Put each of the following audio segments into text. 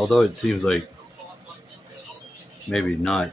Although it seems like maybe not.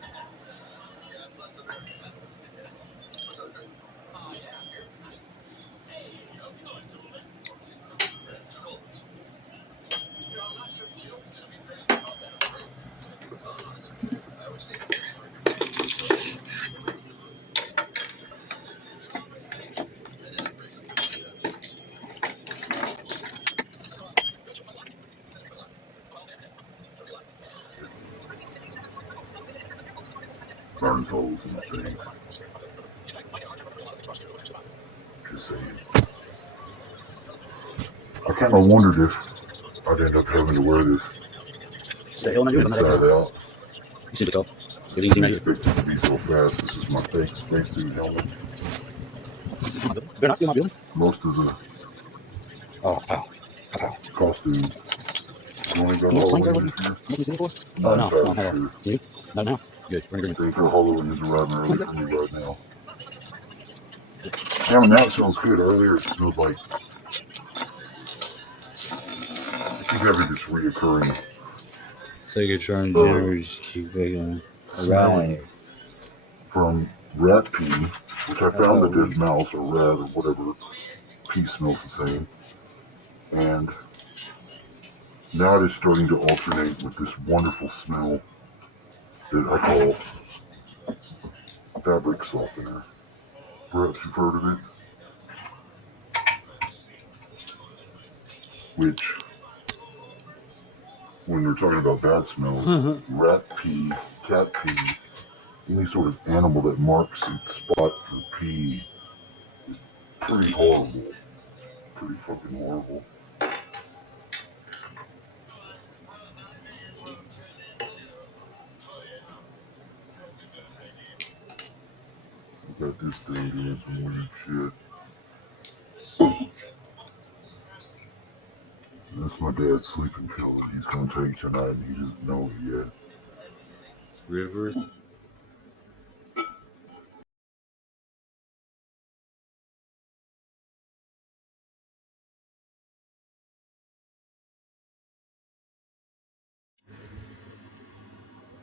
Burns holes in the thing. Just saying. I kind of wondered if I'd end up having to wear this The hell am I doing? inside out. You seem to go. I didn't expect it to be so fast. This is my fake spacesuit helmet. They're not stealing my building? Most of the Oh, wow. costume. You only got Can you Hollow explain, in sir, this year? what you're for? Not No, entirely hold on. sure. Can you? Not now. Good. We're in agreement. They throw Hollow in is arriving early for me right now. Damn, now it smells good. Earlier it smelled like I keep having this reoccurring Segatron generators keep going. smelling from rat pee, which I found that there's mouse or rat or whatever. Pee smells the same. And now it is starting to alternate with this wonderful smell that I call fabric softener. Perhaps you've heard of it. Which, when we're talking about bad smells, rat pee, cat pee, any sort of animal that marks its spot for pee is pretty horrible. Pretty fucking horrible. Got this thing doing some weird shit. That's my dad's sleeping pill that he's gonna take tonight and he doesn't know it yet. Rivers.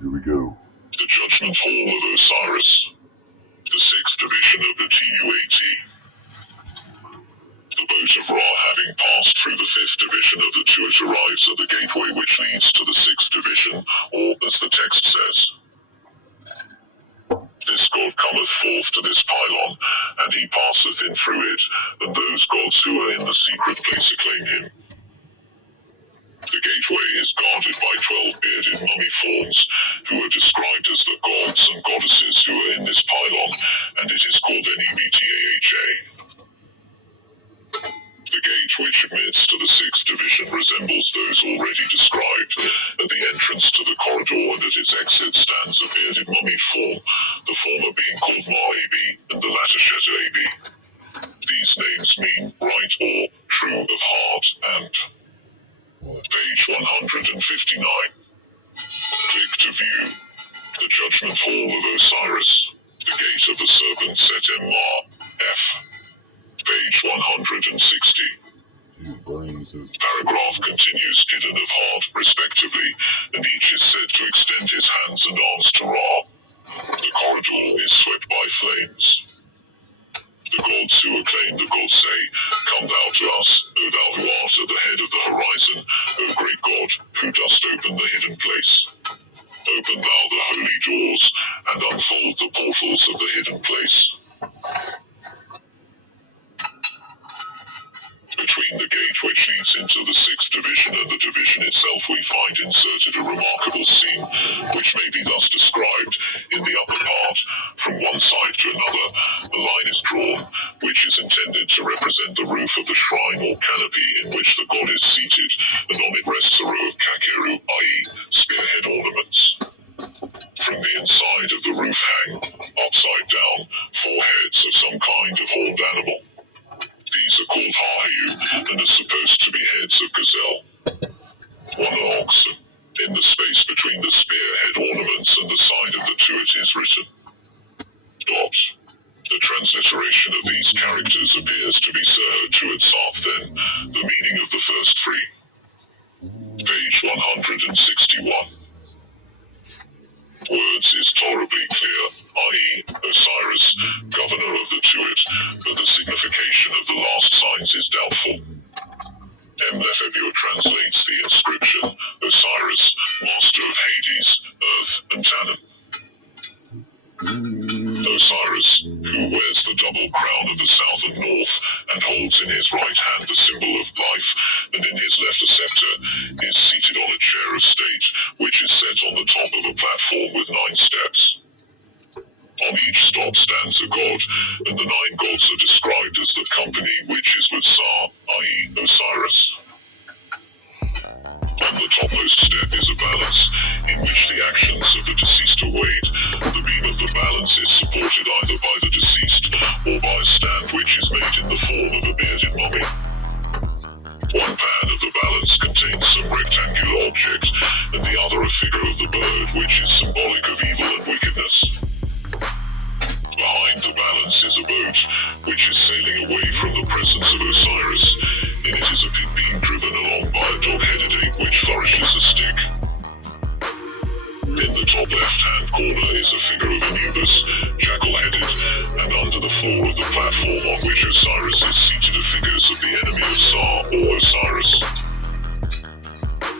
Here we go. The Judgment Hall of Osiris. The 6th division of the TUAT. The boat of Ra, having passed through the 5th division of the Tuat, arrives at the gateway which leads to the 6th division, or, as the text says, this god cometh forth to this pylon, and he passeth in through it, and those gods who are in the secret place acclaim him. The gateway is guarded by 12 bearded mummy forms, who are described as the gods and goddesses who are in this pylon, and it is called Nebtaaha. The gate which admits to the 6th division resembles those already described. At the entrance to the corridor and at its exit stands a bearded mummy form, the former being called Ma-Abi and the latter Sheta-Abi. These names mean right or true of heart and... Page 159. Click to view. The Judgment Hall of Osiris. The Gate of the Serpent Set-M-Ma. F. Page 160. Paragraph continues, hidden of heart, respectively, and each is said to extend his hands and arms to Ra. The corridor is swept by flames. The gods who acclaim the gods say, Come thou to us, O thou who art at the head of the horizon, O great God, who dost open the hidden place. Open thou the holy doors, and unfold the portals of the hidden place. Between the gate which leads into the 6th division and the division itself we find inserted a remarkable scene, which may be thus described. In the upper part, from one side to another, a line is drawn, which is intended to represent the roof of the shrine or canopy in which the god is seated, and on it rests a row of kakeru, i.e. spearhead ornaments. From the inside of the roof hang, upside down, 4 heads of some kind of horned animal. These are called Hahayu, and are supposed to be heads of gazelle. 1 are oxen. In the space between the spearhead ornaments and the side of the Tuat is written. Dot. The transliteration of these characters appears to be Serher Tuat Sarth then, the meaning of the first 3. Page Page 161. Words is tolerably clear, i.e., Osiris, governor of the Tuat, but the signification of the last signs is doubtful. M. Lefebvre translates the inscription, Osiris, master of Hades, Earth, and Tannin. Osiris, who wears the double crown of the south and north, and holds in his right hand the symbol of life, and in his left a scepter, is seated on a chair of state, which is set on the top of a platform with 9 steps. On each stop stands a god, and the 9 gods are described as the company which is with Sa, i.e. Osiris. On the topmost step is a balance, in which the actions of the deceased are weighed. The beam of the balance is supported either by the deceased, or by a stand which is made in the form of a bearded mummy. One pan of the balance contains some rectangular object, and the other a figure of the bird which is symbolic of evil and wickedness. Behind the balance is a boat, which is sailing away from the presence of Osiris. In it is a pit being driven along by a dog-headed ape which flourishes a stick. In the top left-hand corner is a figure of Anubis, jackal-headed, and under the floor of the platform on which Osiris is seated are figures of the enemy of Sa, or Osiris.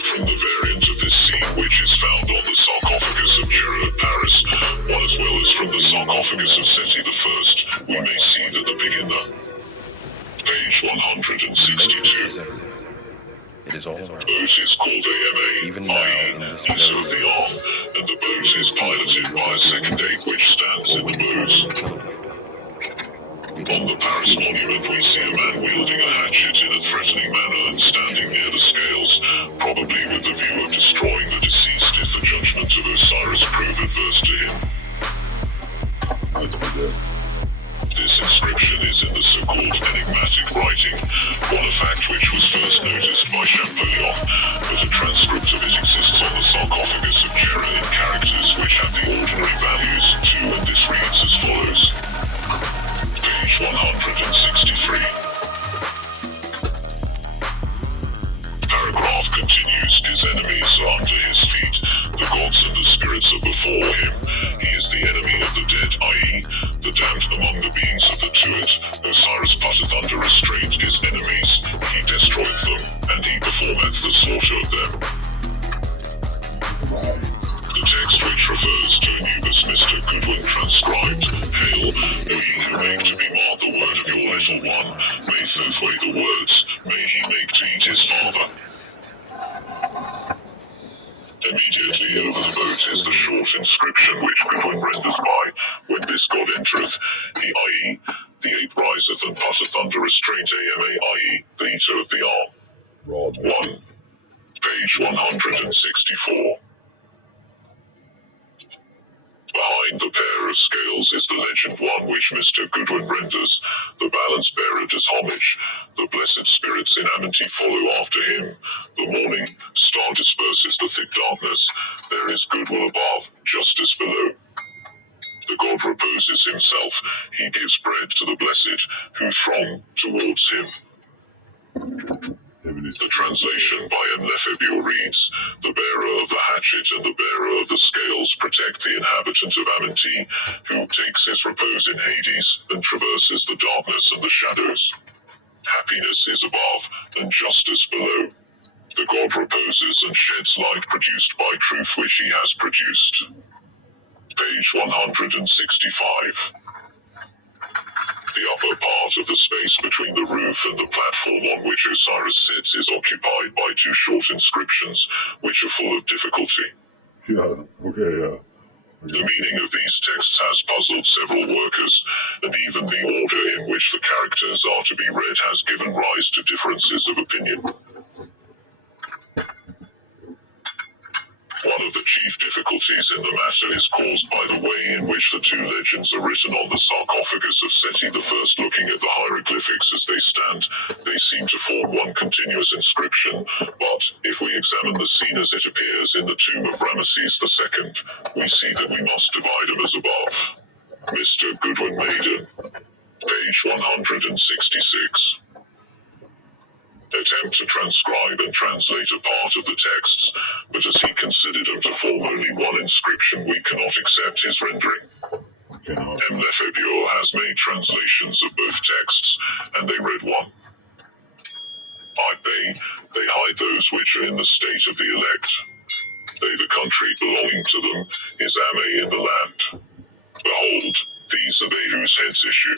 From the variant of this scene which is found on the sarcophagus of Jera at Paris, one as well as from the sarcophagus of Seti I, we may see that the beginner. Page 162. It is all around. The boat is called AMA, Even now, in i.e., this User very of the Arm, and the boat is piloted by a second ape which stands in the bows. On the Paris monument we see a man wielding a hatchet in a threatening manner and standing near the scales, probably with the view of destroying the deceased if the judgment of Osiris prove adverse to him. Let's be dead. This inscription is in the so-called enigmatic writing, one a fact which was first noticed by Champollion, but a transcript of it exists on the sarcophagus of Jera in characters which have the ordinary values 2, and this reads as follows. Page 163. Paragraph continues, his enemies are under his feet, the gods and the spirits are before him. He is the enemy of the dead, i.e., the damned among the beings of the Tuat. Osiris putteth under restraint his enemies, he destroyeth them, and he performeth the slaughter of them. The text which refers to Anubis Mr. Goodwin transcribed, Hail, O ye who make to be marred the word of your little one, may Thurthway the words, may he make to eat his father. Immediately over the boat is the short inscription which Goodwin renders by, when this god entereth, he, i.e., the ape riseth and putteth under restraint AMA, i.e., the eater of the arm. Rod. 1. Page 164. Behind the pair of scales is the legend one which Mr. Goodwin renders, the balance bearer does homage, the blessed spirits in amity follow after him, the morning star disperses the thick darkness, there is goodwill above, justice below. The god reposes himself, he gives bread to the blessed, who throng towards him. The translation by M. Lefebvre reads, the bearer of the hatchet and the bearer of the scales protect the inhabitant of Amenti, who takes his repose in Hades, and traverses the darkness and the shadows. Happiness is above, and justice below. The god reposes and sheds light produced by truth which he has produced. Page 165. The upper part of the space between the roof and the platform on which Osiris sits is occupied by 2 short inscriptions, which are full of difficulty. Yeah, okay, yeah. The meaning of these texts has puzzled several workers, and even the order in which the characters are to be read has given rise to differences of opinion. One of the chief difficulties in the matter is caused by the way in which the 2 legends are written on the sarcophagus of Seti I. Looking at the hieroglyphics as they stand, they seem to form one continuous inscription, but if we examine the scene as it appears in the tomb of Ramesses II, we see that we must divide them as above. Mr. Goodwin Maiden. Page 166. attempt to transcribe and translate a part of the texts, but as he considered them to form only one inscription, we cannot accept his rendering. Cannot. M. Lefebvre has made translations of both texts, and they read one. They hide those which are in the state of the elect. They, the country belonging to them, is Ame in the land. Behold, these are they whose heads issue.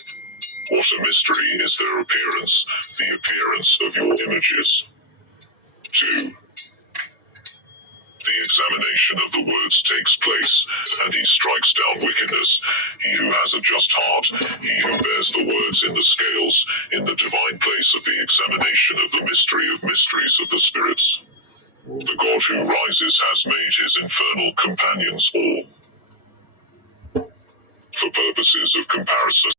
What a mystery is their appearance, the appearance of your images. 2. The examination of the words takes place, and he strikes down wickedness. He who has a just heart, he who bears the words in the scales, in the divine place of the examination of the mystery of mysteries of the spirits. The God who rises has made his infernal companions all. For purposes of comparison,